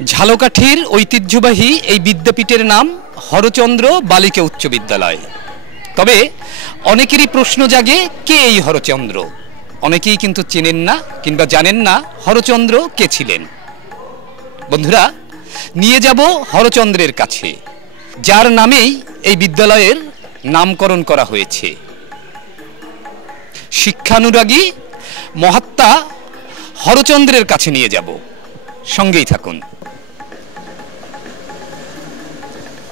ঝালকাঠির ঐতিহ্যবাহী এই বিদ্যাপীঠের নাম হরচন্দ্র বালিকা উচ্চ বিদ্যালয়। তবে অনেকেরই প্রশ্ন জাগে, কে এই হরচন্দ্র? অনেকেই কিন্তু চেনেন না কিংবা জানেন না হরচন্দ্র কে ছিলেন। বন্ধুরা, নিয়ে যাব হরচন্দ্রের কাছে, যার নামেই এই বিদ্যালয়ের নামকরণ করা হয়েছে। শিক্ষানুরাগী মহাত্মা হরচন্দ্রের কাছে নিয়ে যাব, সঙ্গেই থাকুন।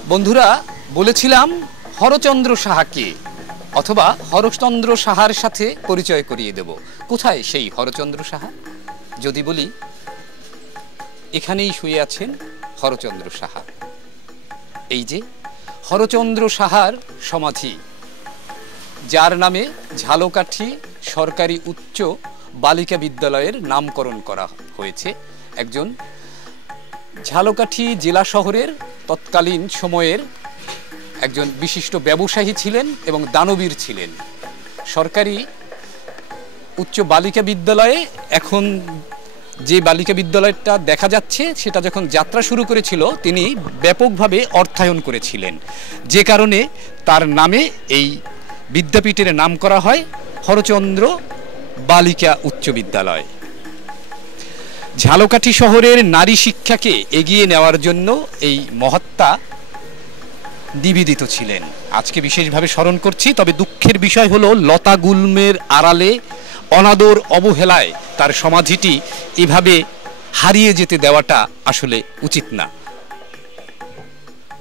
বন্ধুরা, বলেছিলাম হরচন্দ্র সাহাকে অথবা হরচন্দ্র সাহার সাথে পরিচয় করিয়ে দেব। কোথায় সেই হরচন্দ্র সাহা? যদি বলি, এখানেই শুয়ে আছেন হরচন্দ্র সাহা। এই যে হরচন্দ্র সাহার সমাধি, যার নামে ঝালকাঠি সরকারি উচ্চ বালিকা বিদ্যালয়ের নামকরণ করা হয়েছে। একজন ঝালকাঠি জেলা শহরের তৎকালীন সময়ের একজন বিশিষ্ট ব্যবসায়ী ছিলেন এবং দানবীর ছিলেন। সরকারি উচ্চ বালিকা বিদ্যালয়ে এখন যে বালিকা বিদ্যালয়টা দেখা যাচ্ছে, সেটা যখন যাত্রা শুরু করেছিল তিনি ব্যাপকভাবে অর্থায়ন করেছিলেন, যে কারণে তার নামে এই বিদ্যাপীঠের নাম করা হয় হরচন্দ্র বালিকা উচ্চ বিদ্যালয়। ঝালকাঠি শহরের নারী শিক্ষাকে এগিয়ে নেওয়ার জন্য এই মহাত্মা নিবেদিত ছিলেন। আজকে বিশেষভাবে স্মরণ করছি। তবে দুঃখের বিষয় হলো, লতা গুল্মের আড়ালে অনাদর অবহেলায় তার সমাধিটি এভাবে হারিয়ে যেতে দেওয়াটা আসলে উচিত না।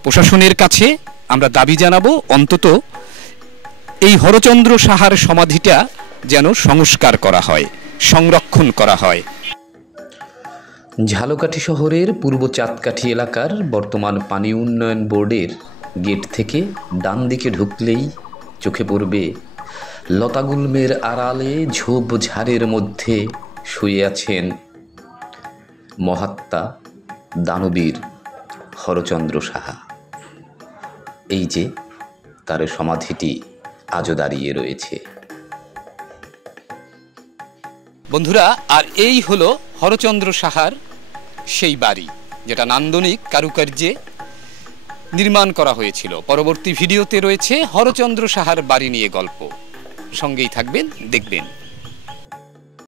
প্রশাসনের কাছে আমরা দাবি জানাবো, অন্তত এই হরচন্দ্র সাহার সমাধিটা যেন সংস্কার করা হয়, সংরক্ষণ করা হয়। ঝালকাঠি শহরের পূর্ব চাঁদকাঠি এলাকার বর্তমান পানি উন্নয়ন বোর্ডের গেট থেকে ডান দিকে ঢুকলেই চোখে পড়বে লতাগুল্মের আড়ালে ঝোপঝাড়ের মধ্যে শুয়ে আছেন মহাত্মা দানবীর হরচন্দ্র সাহা। এই যে তার সমাধিটি আজও দাঁড়িয়ে রয়েছে। বন্ধুরা, আর এই হলো হরচন্দ্র সাহার সেই বাড়ি, যেটা নান্দনিক কারুকার্যে নির্মাণ করা হয়েছিল। পরবর্তী ভিডিওতে রয়েছে হরচন্দ্র সাহার বাড়ি নিয়ে গল্প। সঙ্গেই থাকবেন, দেখবেন।